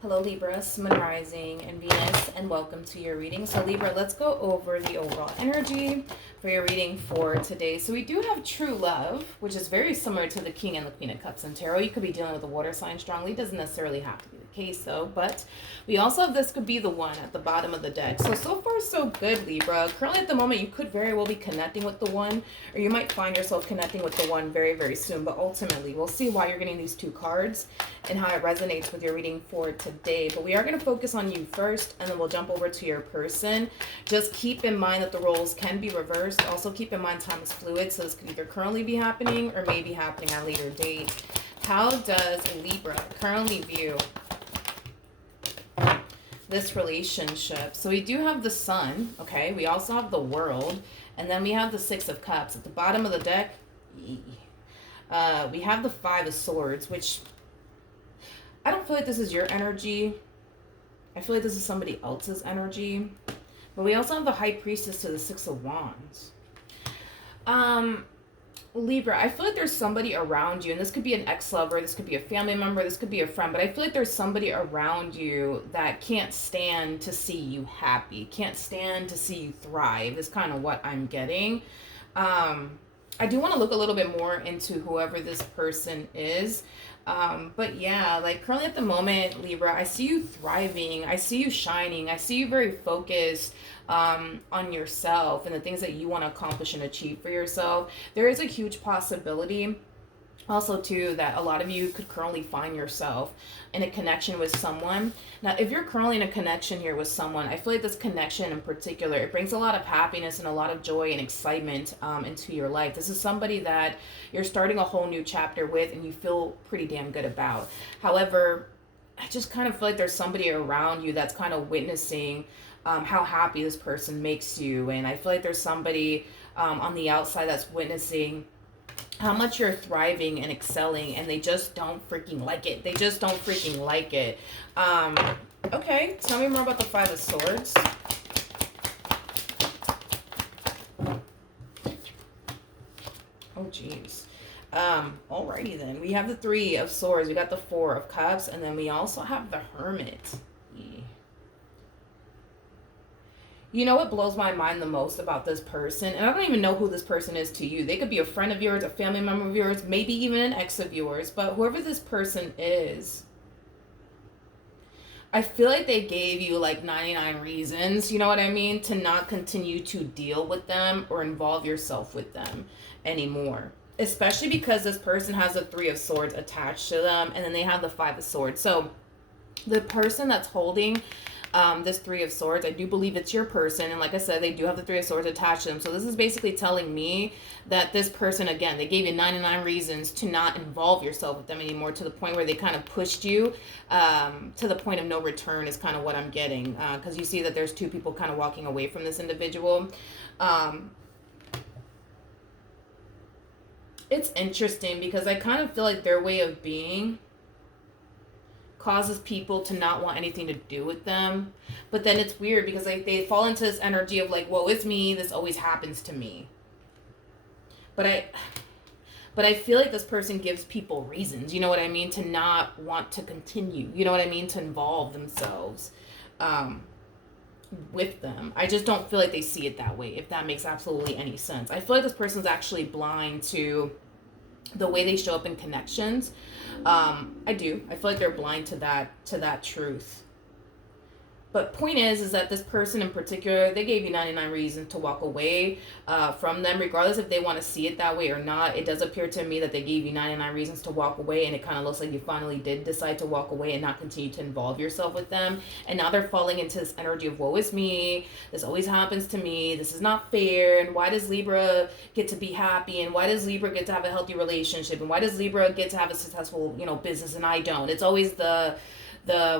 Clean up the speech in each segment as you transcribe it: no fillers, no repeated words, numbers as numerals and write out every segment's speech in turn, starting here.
Hello Libra, Sun Rising and Venus, and welcome to your reading. So Libra, let's go over the overall energy for your reading for today. So we do have true love, which is very similar to the King and the Queen of Cups in Tarot. You could be dealing with a water sign strongly. Doesn't necessarily have to be the case though, but we also have this could be the one at the bottom of the deck. So far so good, Libra. Currently at the moment, you could very well be connecting with the one, or you might find yourself connecting with the one very, very soon. But ultimately, we'll see why you're getting these two cards and how it resonates with your reading for today. But we are going to focus on you first, and then we'll jump over to your person. Just keep in mind that the roles can be reversed. Also keep in mind time is fluid, so this could either currently be happening or may be happening at a later date. How does Libra currently view this relationship? So we do have the Sun, okay? We also have the World, and then we have the Six of Cups. At the bottom of the deck, we have the Five of Swords, which I don't feel like this is your energy. I feel like this is somebody else's energy. But we also have the High Priestess to the Six of Wands. Libra, I feel like there's somebody around you, and this could be an ex-lover, this could be a family member, this could be a friend, but I feel like there's somebody around you that can't stand to see you happy, can't stand to see you thrive, is kind of what I'm getting. I do want to look a little bit more into whoever this person is. But yeah, like currently at the moment, Libra, I see you thriving. I see you shining. I see you very focused on yourself and the things that you want to accomplish and achieve for yourself. There is a huge possibility also too that a lot of you could currently find yourself in a connection with someone. Now if you're currently in a connection here with someone, I feel like this connection in particular, it brings a lot of happiness and a lot of joy and excitement into your life. This is somebody that you're starting a whole new chapter with and you feel pretty damn good about. However, I just kind of feel like there's somebody around you that's kind of witnessing how happy this person makes you, and I feel like there's somebody on the outside that's witnessing how much you're thriving and excelling, and they just don't freaking like it. They just don't freaking like it. Okay, tell me more about the Five of Swords. Oh, jeez. Alrighty then. We have the Three of Swords. We got the Four of Cups, and then we also have the Hermit. You know what blows my mind the most about this person? And I don't even know who this person is to you. They could be a friend of yours, a family member of yours, maybe even an ex of yours. But whoever this person is, I feel like they gave you like 99 reasons, you know what I mean, to not continue to deal with them or involve yourself with them anymore. Especially because this person has the Three of Swords attached to them, and then they have the Five of Swords. So the person that's holding this Three of Swords, I do believe it's your person, and like I said, they do have the Three of Swords attached to them. So this is basically telling me that this person, again, they gave you 99 reasons to not involve yourself with them anymore, to the point where they kind of pushed you to the point of no return is kind of what I'm getting, because you see that there's two people kind of walking away from this individual. It's interesting because I kind of feel like their way of being causes people to not want anything to do with them. But then it's weird because like they fall into this energy of like, woe is me, this always happens to me. But I feel like this person gives people reasons, you know what I mean, to not want to continue, you know what I mean, to involve themselves with them. I just don't feel like they see it that way, if that makes absolutely any sense. I feel like this person's actually blind to the way they show up in connections. I do. I feel like they're blind to that truth. But point is that this person in particular, they gave you 99 reasons to walk away from them, regardless if they want to see it that way or not. It does appear to me that they gave you 99 reasons to walk away, and it kind of looks like you finally did decide to walk away and not continue to involve yourself with them. And now they're falling into this energy of woe is me, this always happens to me, this is not fair, and why does Libra get to be happy, and why does Libra get to have a healthy relationship, and why does Libra get to have a successful, business and I don't? It's always the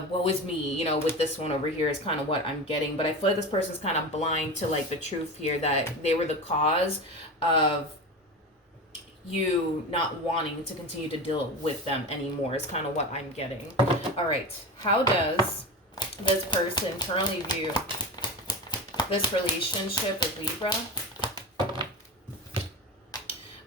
woe is me, with this one over here is kind of what I'm getting. But I feel like this person's kind of blind to like the truth here, that they were the cause of you not wanting to continue to deal with them anymore is kind of what I'm getting. All right, how does this person currently view this relationship with Libra?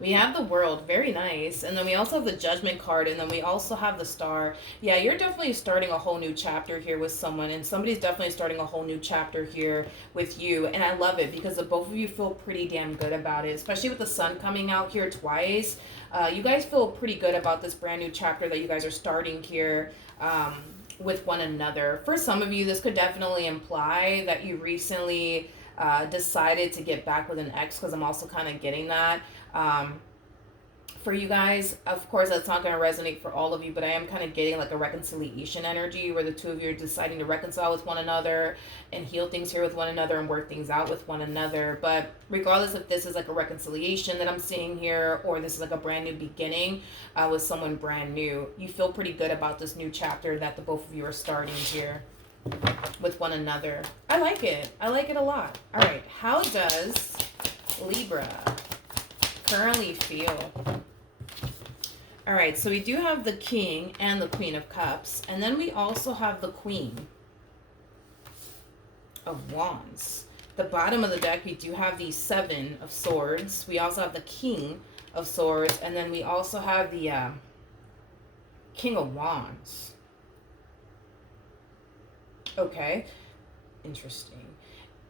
We have the World, very nice. And then we also have the Judgment card, and then we also have the Star. Yeah, you're definitely starting a whole new chapter here with someone, and somebody's definitely starting a whole new chapter here with you. And I love it because the both of you feel pretty damn good about it, especially with the Sun coming out here twice. You guys feel pretty good about this brand new chapter that you guys are starting here. With one another. For some of you, this could definitely imply that you recently decided to get back with an ex, because I'm also kind of getting that. For you guys, of course, that's not going to resonate for all of you, but I am kind of getting like a reconciliation energy where the two of you are deciding to reconcile with one another and heal things here with one another and work things out with one another. But regardless if this is like a reconciliation that I'm seeing here, or this is like a brand new beginning with someone brand new, you feel pretty good about this new chapter that the both of you are starting here with one another. I like it. I like it a lot. All right. How does Libra currently feel? All right, so we do have the King and the Queen of Cups, and then we also have the Queen of Wands. The bottom of the deck, we do have the Seven of Swords. We also have the King of Swords, and then we also have the King of Wands. Okay, interesting.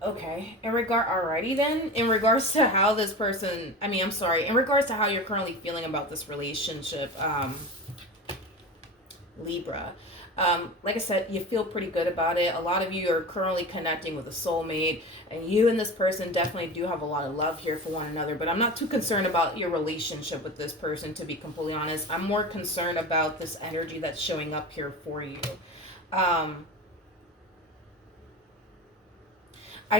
Okay, alrighty then, in regards to how this person, in regards to how you're currently feeling about this relationship, Libra, like I said, you feel pretty good about it. A lot of you are currently connecting with a soulmate, and you and this person definitely do have a lot of love here for one another, but I'm not too concerned about your relationship with this person, to be completely honest. I'm more concerned about this energy that's showing up here for you. I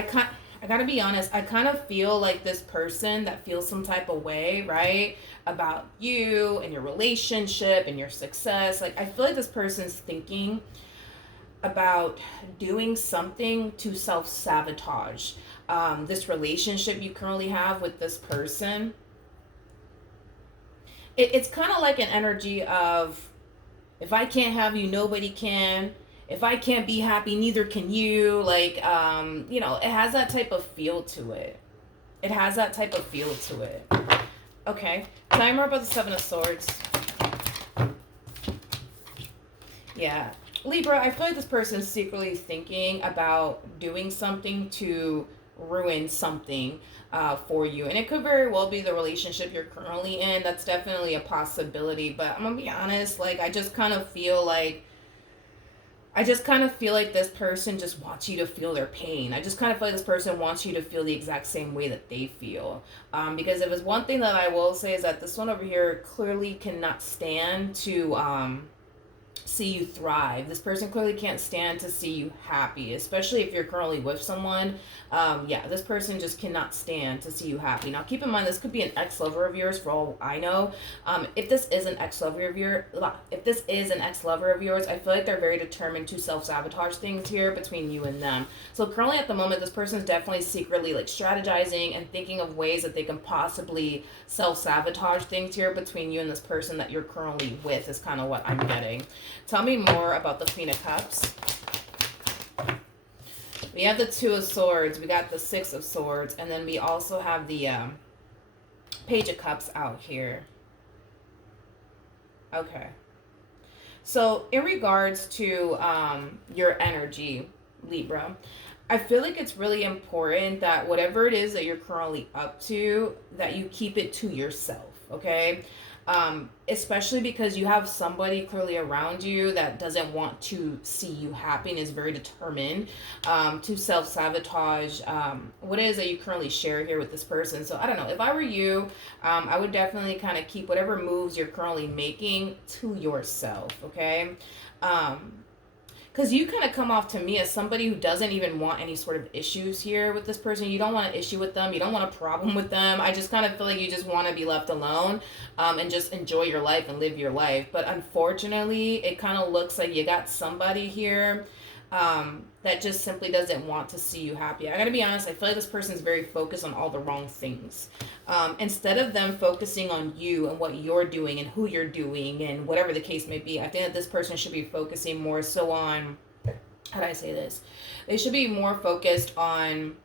gotta be honest, I kind of feel like this person that feels some type of way, right, about you and your relationship and your success. Like, I feel like this person's thinking about doing something to self-sabotage this relationship you currently have with this person. It's kind of like an energy of, if I can't have you, nobody can. If I can't be happy, neither can you. Like, it has that type of feel to it. It has that type of feel to it. Okay. Tell me more about the Seven of Swords. Yeah. Libra, I feel like this person is secretly thinking about doing something to ruin something for you. And it could very well be the relationship you're currently in. That's definitely a possibility. But I'm going to be honest, like, I just kind of feel like this person just wants you to feel their pain. I just kind of feel like this person wants you to feel the exact same way that they feel. Because if it's one thing that I will say, is that this one over here clearly cannot stand to see you thrive. This person clearly can't stand to see you happy, especially if you're currently with someone. This person just cannot stand to see you happy. Now, keep in mind, this could be an ex-lover of yours, for all I know. If this is an ex-lover of yours, I feel like they're very determined to self-sabotage things here between you and them. So currently, at the moment, this person is definitely secretly like strategizing and thinking of ways that they can possibly self-sabotage things here between you and this person that you're currently with, is kind of what I'm getting. Tell me more about the Queen of Cups. We have the Two of Swords. We got the Six of Swords. And then we also have the Page of Cups out here. Okay. So in regards to your energy, Libra, I feel like it's really important that whatever it is that you're currently up to, that you keep it to yourself, okay? Especially because you have somebody clearly around you that doesn't want to see you happy and is very determined to self-sabotage what it is that you currently share here with this person. So I don't know, if I were you, I would definitely kind of keep whatever moves you're currently making to yourself, okay? Because you kind of come off to me as somebody who doesn't even want any sort of issues here with this person. You don't want an issue with them. You don't want a problem with them. I just kind of feel like you just want to be left alone and just enjoy your life and live your life. But unfortunately, it kind of looks like you got somebody here that just simply doesn't want to see you happy. I gotta be honest, I feel like this person is very focused on all the wrong things. Instead of them focusing on you and what you're doing and who you're doing and whatever the case may be, I think that this person should be focusing more so on, how do I say this? They should be more focused on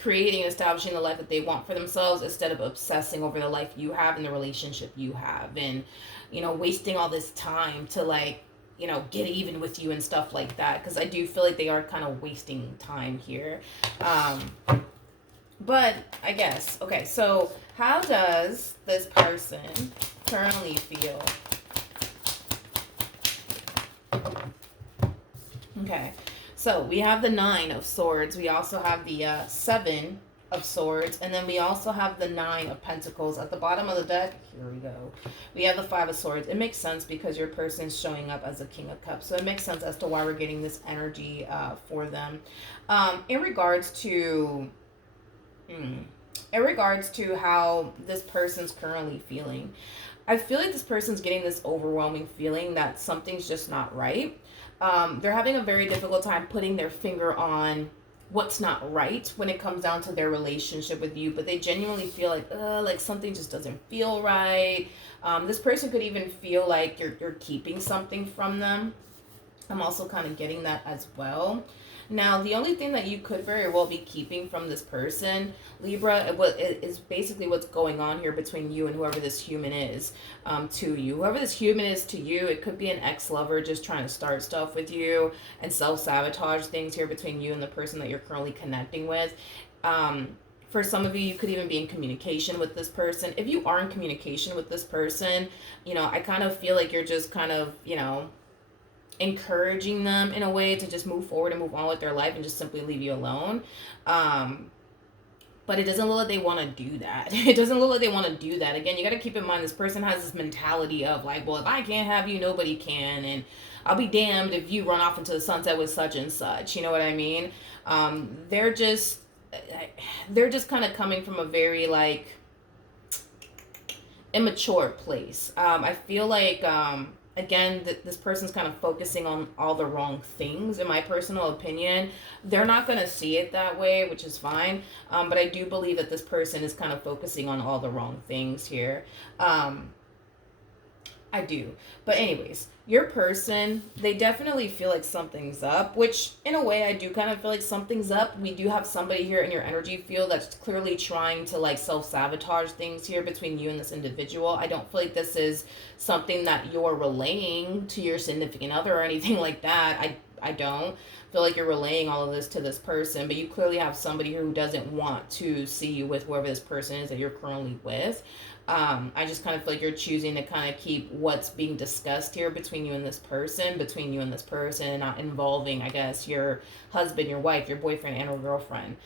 creating and establishing the life that they want for themselves instead of obsessing over the life you have and the relationship you have, and wasting all this time to like get even with you and stuff like that, because I do feel like they are kind of wasting time here. But I guess, okay, so how does this person currently feel? Okay, so we have the 9 of Swords. We also have the 7 of Swords. And then we also have the 9 of Pentacles. At the bottom of the deck, here we go, we have the 5 of Swords. It makes sense because your person is showing up as a King of Cups. So it makes sense as to why we're getting this energy for them. In regards to how this person's currently feeling, I feel like this person's getting this overwhelming feeling that something's just not right. They're having a very difficult time putting their finger on what's not right when it comes down to their relationship with you, but they genuinely feel like something just doesn't feel right. This person could even feel like you're keeping something from them. I'm also kind of getting that as well. Now, the only thing that you could very well be keeping from this person, Libra, is basically what's going on here between you and whoever this human is to you. Whoever this human is to you, it could be an ex-lover just trying to start stuff with you and self-sabotage things here between you and the person that you're currently connecting with. For some of you, you could even be in communication with this person. If you are in communication with this person, I kind of feel like you're just kind of, encouraging them in a way to just move forward and move on with their life and just simply leave you alone. But it doesn't look like they want to do that. It doesn't look like they want to do that. Again, you got to keep in mind this person has this mentality of like, well, if I can't have you, nobody can. And I'll be damned if you run off into the sunset with such and such. You know what I mean? They're just kind of coming from a very like immature place. I feel like, again, this person's kind of focusing on all the wrong things, in my personal opinion. They're not going to see it that way, which is fine. But I do believe that this person is kind of focusing on all the wrong things here. I do. But anyways, your person, they definitely feel like something's up, which in a way I do kind of feel like something's up. We do have somebody here in your energy field that's clearly trying to like self-sabotage things here between you and this individual. I don't feel like this is something that you're relaying to your significant other or anything like that. I don't feel like you're relaying all of this to this person, but you clearly have somebody who doesn't want to see you with whoever this person is that you're currently with. I just kind of feel like you're choosing to kind of keep what's being discussed here between you and this person, and not involving, I guess, your husband, your wife, your boyfriend, and or girlfriend.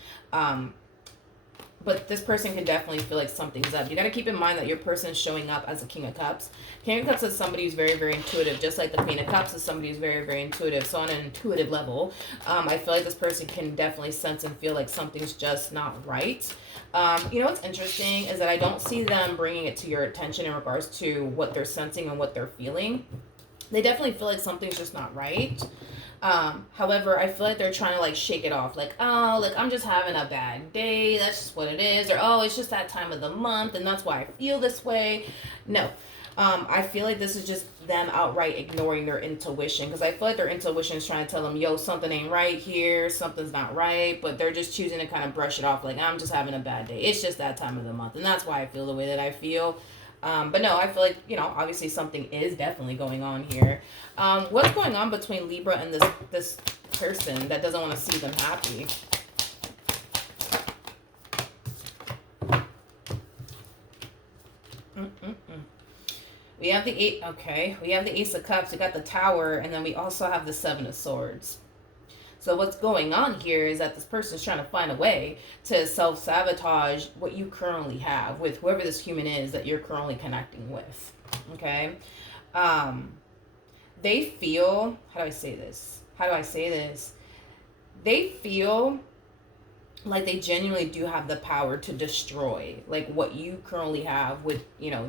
But this person can definitely feel like something's up. You got to keep in mind that your person is showing up as a King of Cups. King of Cups is somebody who's very, very intuitive, just like the Queen of Cups is somebody who's very, very intuitive. So on an intuitive level, I feel like this person can definitely sense and feel like something's just not right. What's interesting is that I don't see them bringing it to your attention in regards to what they're sensing and what they're feeling. They definitely feel like something's just not right. However, I feel like they're trying to like shake it off. Like, oh, like I'm just having a bad day. That's just what it is. Or, oh, it's just that time of the month and that's why I feel this way. No. I feel like this is just them outright ignoring their intuition, because I feel like their intuition is trying to tell them, yo, something ain't right here, something's not right, but they're just choosing to kind of brush it off like, I'm just having a bad day. It's just that time of the month, and that's why I feel the way that I feel. But no, I feel like, obviously something is definitely going on here. What's going on between Libra and this person that doesn't want to see them happy? We have the we have the Ace of Cups, we got the Tower, and then we also have the Seven of Swords. So what's going on here is that this person is trying to find a way to self-sabotage what you currently have with whoever this human is that you're currently connecting with. Okay? They feel, how do I say this? They feel like they genuinely do have the power to destroy like what you currently have with,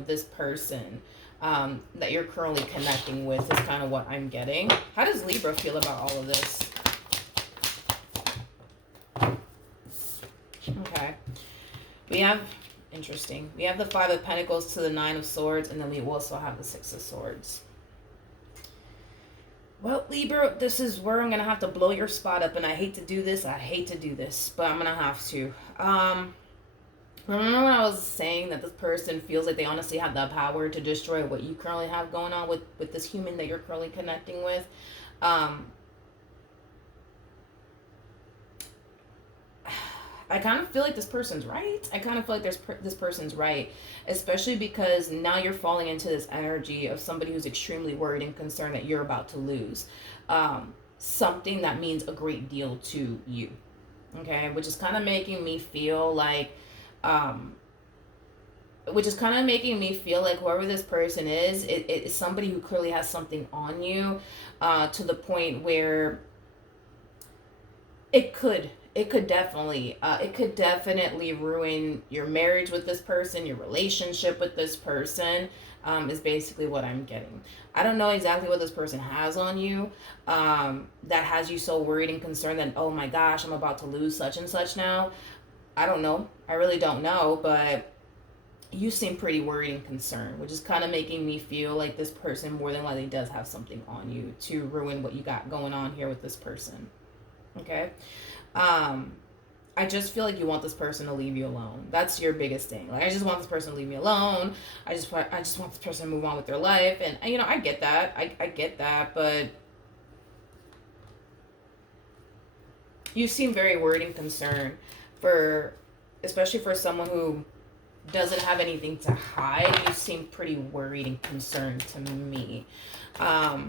this person that you're currently connecting with is kind of what I'm getting. How does Libra feel about all of this? Okay. We have the Five of Pentacles to the Nine of Swords, and then we also have the Six of Swords. Well, Libra, this is where I'm gonna have to blow your spot up, and I hate to do this. I hate to do this, but I'm gonna have to. Remember when I was saying that this person feels like they honestly have the power to destroy what you currently have going on with this human that you're currently connecting with? Um, I kind of feel like this person's right. I kind of feel like this person's right, especially because now you're falling into this energy of somebody who's extremely worried and concerned that you're about to lose something that means a great deal to you. Okay, which is kind of making me feel like, um, whoever this person is, it is somebody who clearly has something on you, to the point where it could definitely ruin your marriage with this person, your relationship with this person. Is basically what I'm getting. I don't know exactly what this person has on you, that has you so worried and concerned that, oh my gosh, I'm about to lose such and such now. I don't know. I really don't know, but you seem pretty worried and concerned, which is kind of making me feel like this person more than likely does have something on you to ruin what you got going on here with this person. Okay. Um, I just feel like you want this person to leave you alone. That's your biggest thing. Like, I just want this person to leave me alone. I just want this person to move on with their life. And I get that. I get that, but you seem very worried and concerned for, especially for someone who doesn't have anything to hide. You seem pretty worried and concerned to me. Um,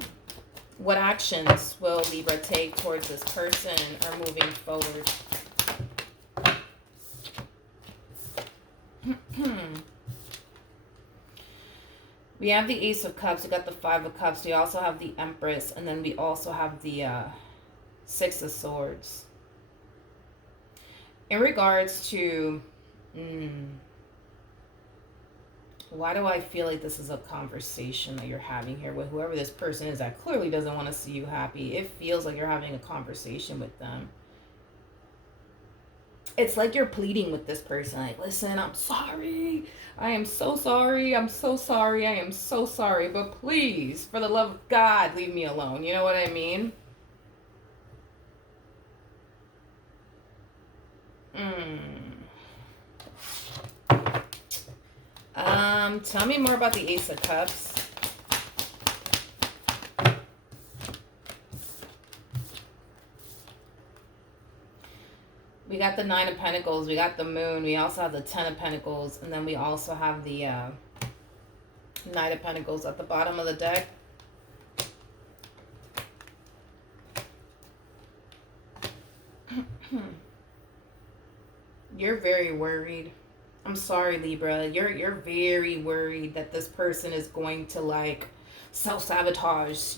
what actions will Libra take towards this person or moving forward? We have the Ace of Cups, we got the Five of Cups, we also have the Empress, and then we also have the Six of Swords. In regards to, why do I feel like this is a conversation that you're having here with whoever this person is that clearly doesn't want to see you happy? It feels like you're having a conversation with them. It's like you're pleading with this person, like, listen, I'm sorry. I am so sorry. I'm so sorry. I am so sorry. But please, for the love of God, leave me alone. You know what I mean? Tell me more about the Ace of Cups. We got the Nine of Pentacles, we got the Moon, we also have the Ten of Pentacles, and then we also have the Knight of Pentacles at the bottom of the deck. You're very worried. I'm sorry, Libra. You're very worried that this person is going to, like, self-sabotage,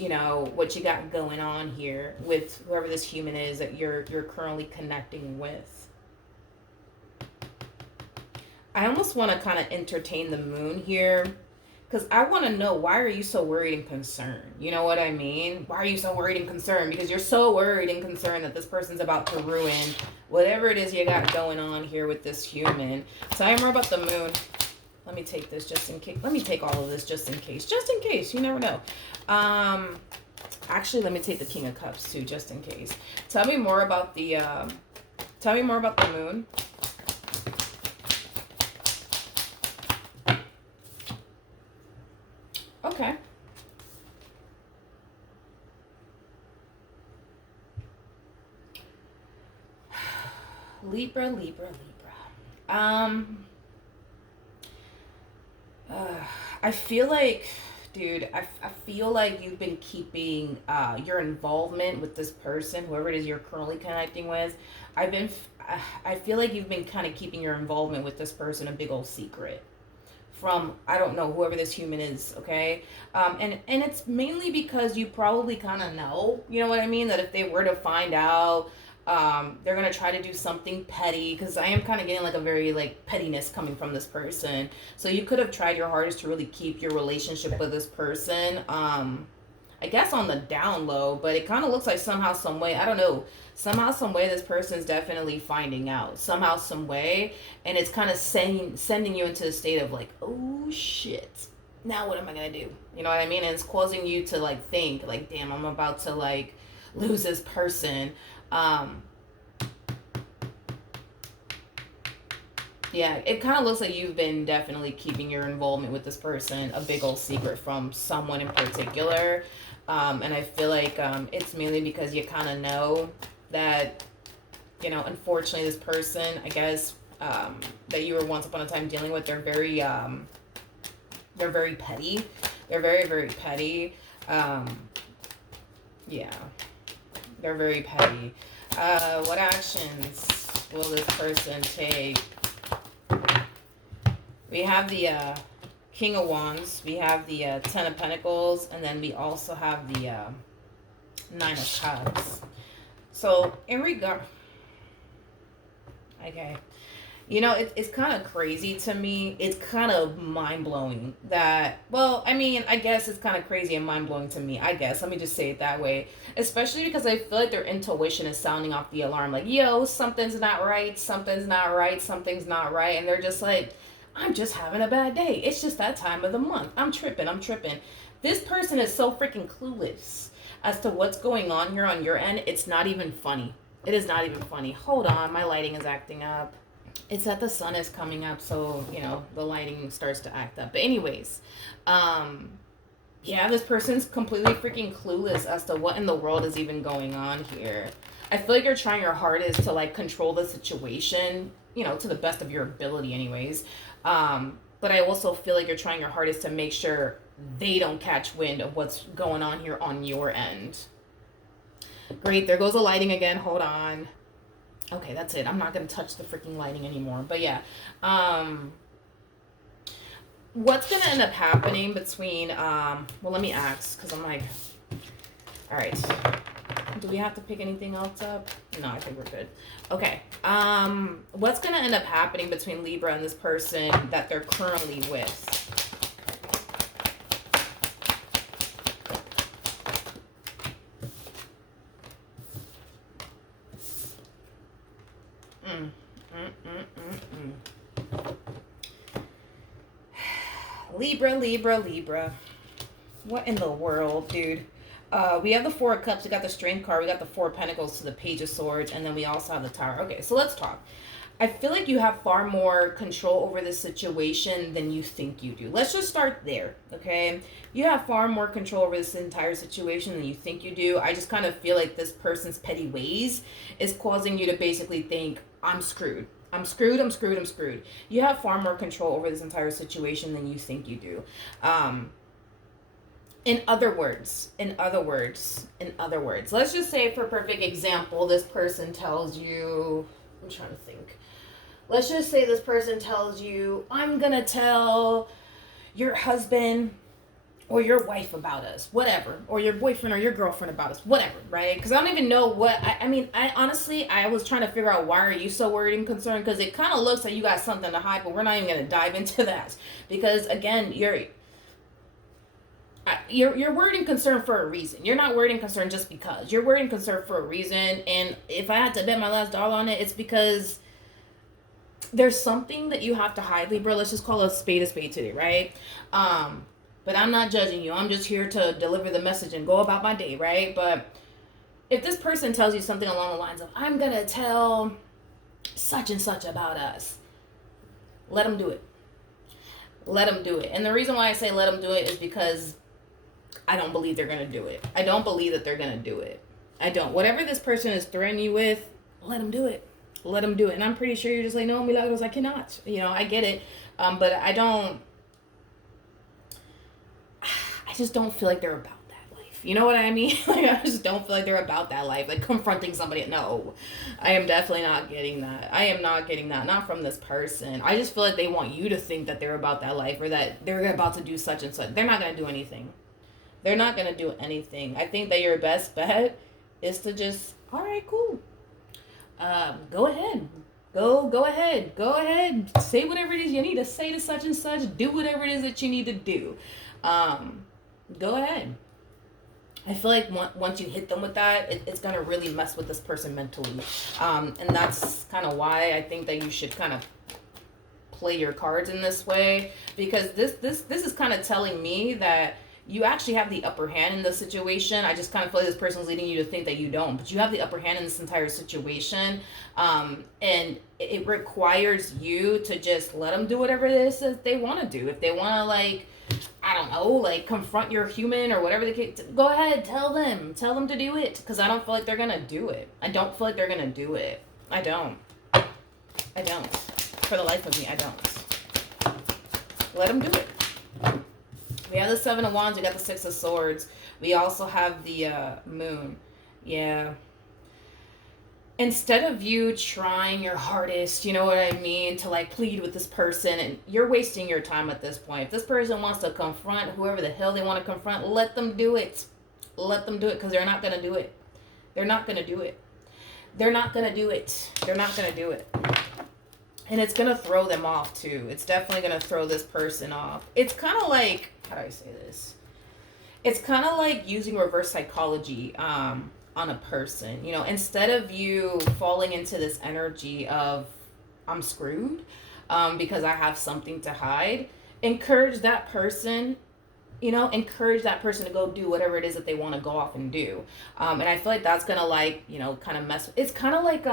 what you got going on here with whoever this human is that you're currently connecting with. I almost want to kind of entertain the Moon here, because I want to know, why are you so worried and concerned? You know what I mean? Why are you so worried and concerned? Because you're so worried and concerned that this person's about to ruin whatever it is you got going on here with this human. Tell me more about the Moon. Let me take this just in case. Let me take all of this just in case. Just in case. You never know. Actually, let me take the King of Cups too, just in case. Tell me more about the Moon. Okay. Libra. I feel like, dude, I feel like you've been keeping your involvement with this person, whoever it is you're currently connecting with. I feel like you've been kind of keeping your involvement with this person a big old secret from, I don't know, whoever this human is, okay? And it's mainly because you probably kind of know, you know what I mean, that if they were to find out, they're going to try to do something petty, because I am kind of getting like a very like pettiness coming from this person. So you could have tried your hardest to really keep your relationship with this person, I guess on the down low, but it kind of looks like somehow, some way, I don't know, somehow, some way this person's definitely finding out, somehow, some way, and it's kind of sending you into a state of like, oh shit, now what am I gonna do? You know what I mean? And it's causing you to like think like, damn, I'm about to like lose this person. Yeah, it kind of looks like you've been definitely keeping your involvement with this person a big old secret from someone in particular. And I feel like it's mainly because you kind of know that, you know, unfortunately, this person, I guess, that you were once upon a time dealing with, they're very petty. They're very, very petty. Yeah, they're very petty. What actions will this person take? We have the King of Wands. We have the Ten of Pentacles. And then we also have the Nine of Cups. So, in regard... Okay. You know, it's kind of crazy to me. It's kind of mind-blowing that... Well, I mean, I guess it's kind of crazy and mind-blowing to me. I guess. Let me just say it that way. Especially because I feel like their intuition is sounding off the alarm. Like, yo, something's not right. Something's not right. Something's not right. And they're just like... I'm just having a bad day. It's just that time of the month. I'm tripping. This person is so freaking clueless as to what's going on here on your end. It's not even funny. It is not even funny. Hold on. My lighting is acting up. It's that the sun is coming up, so, you know, the lighting starts to act up. But anyways, yeah, this person's completely freaking clueless as to what in the world is even going on here. I feel like you're trying your hardest to, like, control the situation, you know, to the best of your ability anyways. But I also feel like you're trying your hardest to make sure they don't catch wind of what's going on here on your end. Great, there goes the lighting again. Hold on. Okay, that's it. I'm not going to touch the freaking lighting anymore. But yeah, what's going to end up happening between, well, let me ask, because I'm like, all right. Do we have to pick anything else up? No, I think we're good. Okay. What's going to end up happening between Libra and this person that they're currently with? Libra. What in the world, dude? We have the Four of Cups, we got the Strength card, we got the Four of Pentacles to the Page of Swords, and then we also have the Tower. Okay, so let's talk. I feel like you have far more control over this situation than you think you do. Let's just start there, okay? You have far more control over this entire situation than you think you do. I just kind of feel like this person's petty ways is causing you to basically think, I'm screwed. I'm screwed. You have far more control over this entire situation than you think you do. In other words, let's just say for perfect example, this person tells you, I'm trying to think. Let's just say this person tells you, I'm going to tell your husband or your wife about us, whatever, or your boyfriend or your girlfriend about us, whatever, right? Because I don't even know what, I mean, honestly, I was trying to figure out why are you so worried and concerned, because it kind of looks like you got something to hide, but we're not even going to dive into that, because again, you're worried and concerned for a reason. You're not worried and concerned just because. You're worried and concerned for a reason, and if I had to bet my last dollar on it, it's because there's something that you have to hide, Libra. Let's just call a spade today, right? But I'm not judging you. I'm just here to deliver the message and go about my day, right? But if this person tells you something along the lines of, I'm going to tell such and such about us, let them do it. Let them do it. And the reason why I say let them do it is because I don't believe they're going to do it. I don't believe that they're going to do it. I don't. Whatever this person is threatening you with, let them do it. Let them do it. And I'm pretty sure you're just like, no, Milagros, I cannot. You know, I get it. But I just don't feel like they're about that life. You know what I mean? Like, I just don't feel like they're about that life. Like, confronting somebody. No, I am definitely not getting that. I am not getting that. Not from this person. I just feel like they want you to think that they're about that life or that they're about to do such and such. They're not going to do anything. They're not going to do anything. I think that your best bet is to just, all right, cool. Go ahead. Go ahead. Say whatever it is you need to say to such and such. Do whatever it is that you need to do. Go ahead. I feel like once you hit them with that, it's going to really mess with this person mentally. And that's kind of why I think that you should kind of play your cards in this way, because this is kind of telling me that you actually have the upper hand in the situation. I just kind of feel like this person's leading you to think that you don't, but you have the upper hand in this entire situation. And it requires you to just let them do whatever it is that they want to do. If they want to, like, I don't know, like confront your human or whatever the case, go ahead, tell them to do it. Because I don't feel like they're gonna do it. I don't feel like they're gonna do it. I don't. For the life of me, I don't. Let them do it. We have the Seven of Wands. We got the Six of Swords. We also have the Moon. Yeah. Instead of you trying your hardest, you know what I mean, to like plead with this person, and you're wasting your time at this point. If this person wants to confront whoever the hell they want to confront, let them do it. Let them do it, because they're not going to do it. They're not going to do it. They're not going to do it. They're not going to do it. And it's going to throw them off too. It's definitely going to throw this person off. It's kind of like, how do I say this? It's kind of like using reverse psychology on a person. You know, instead of you falling into this energy of I'm screwed because I have something to hide, encourage that person. You know, encourage that person to go do whatever it is that they want to go off and do. And I feel like that's gonna, like, you know, kind of mess. It's kind of like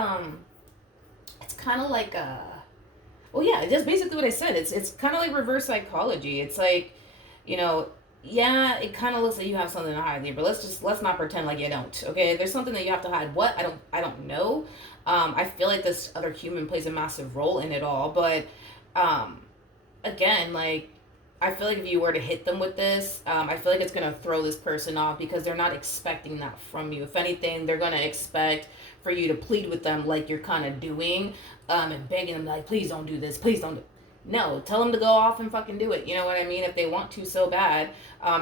well, yeah, just basically what I said. It's kind of like reverse psychology. It's like, you know, yeah, it kind of looks like you have something to hide, Libra. Let's not pretend like you don't. Okay, there's something that you have to hide. What? I don't know. I feel like this other human plays a massive role in it all, but again, like, I feel like if you were to hit them with this, I feel like it's going to throw this person off, because they're not expecting that from you. If anything, they're going to expect for you to plead with them like you're kind of doing, and begging them, like, please don't do this, please don't do. No, tell them to go off and fucking do it. You know what I mean? If they want to so bad,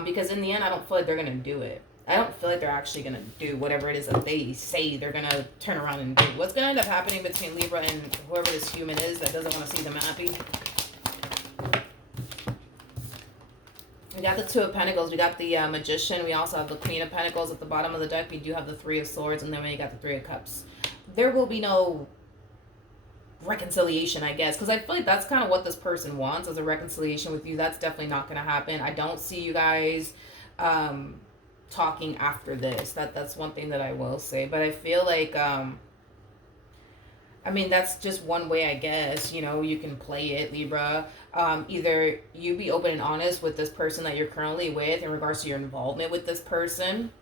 because in the end, I don't feel like they're going to do it. I don't feel like they're actually going to do whatever it is that they say they're going to turn around and do. What's going to end up happening between Libra and whoever this human is that doesn't want to see them happy? We got the Two of Pentacles. We got the Magician. We also have the Queen of Pentacles at the bottom of the deck. We do have the Three of Swords, and then we got the Three of Cups. There will be no reconciliation, I guess, because I feel like that's kind of what this person wants, as a reconciliation with you. That's definitely not going to happen. I don't see you guys talking after this. That's one thing that I will say. But I feel like I mean, that's just one way, I guess, you know, you can play it, Libra. Either you be open and honest with this person that you're currently with in regards to your involvement with this person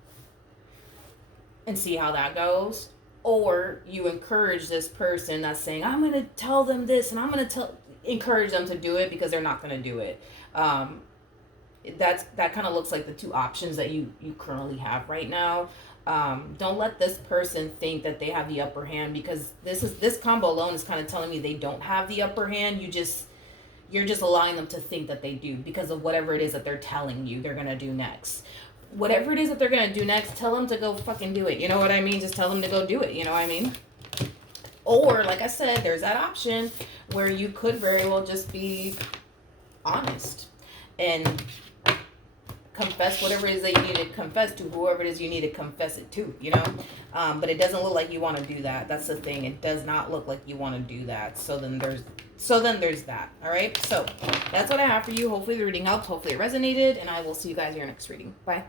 and see how that goes. Or you encourage this person that's saying, I'm going to tell them this and I'm going to encourage them to do it, because they're not going to do it. That kind of looks like the two options that you currently have right now. Don't let this person think that they have the upper hand, because this combo alone is kind of telling me they don't have the upper hand. You're just allowing them to think that they do, because of whatever it is that they're telling you they're gonna do next. Whatever it is that they're gonna do next, tell them to go fucking do it. You know what I mean? Just tell them to go do it. You know what I mean? Or, like I said, there's that option where you could very well just be honest and confess whatever it is that you need to confess to whoever it is you need to confess it to, you know. But it doesn't look like you want to do that. That's the thing. It does not look like you want to do that. So then there's that. All right. So that's what I have for you. Hopefully the reading helped. Hopefully it resonated, and I will see you guys in your next reading. Bye.